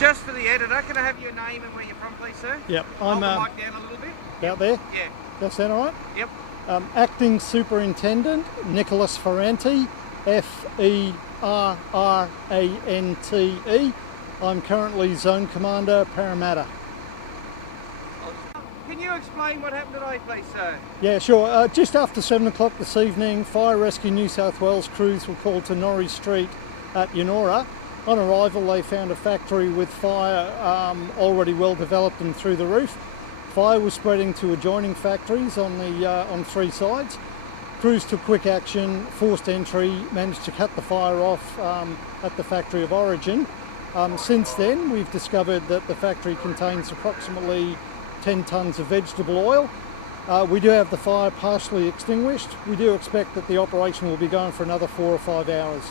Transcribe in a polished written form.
Just for the editor, can I have your name and where you're from, please, sir? Yep, Hold I'm the mic down a little bit. out there. Yeah. Does that sound all right? Yep. Acting Superintendent Nicholas Ferrante, Ferrante. I'm currently Zone Commander, Parramatta. Can you explain what happened today, please, sir? Yeah, sure. Just after 7 o'clock this evening, Fire Rescue New South Wales crews were called to Norrie Street at YENNORA. On arrival, they found a factory with fire already well developed and through the roof. Fire was spreading to adjoining factories on three sides. Crews took quick action, forced entry, managed to cut the fire off at the factory of origin. Since then, we've discovered that the factory contains approximately 10 tonnes of vegetable oil. We do have the fire partially extinguished. We do expect that the operation will be going for another 4 or 5 hours.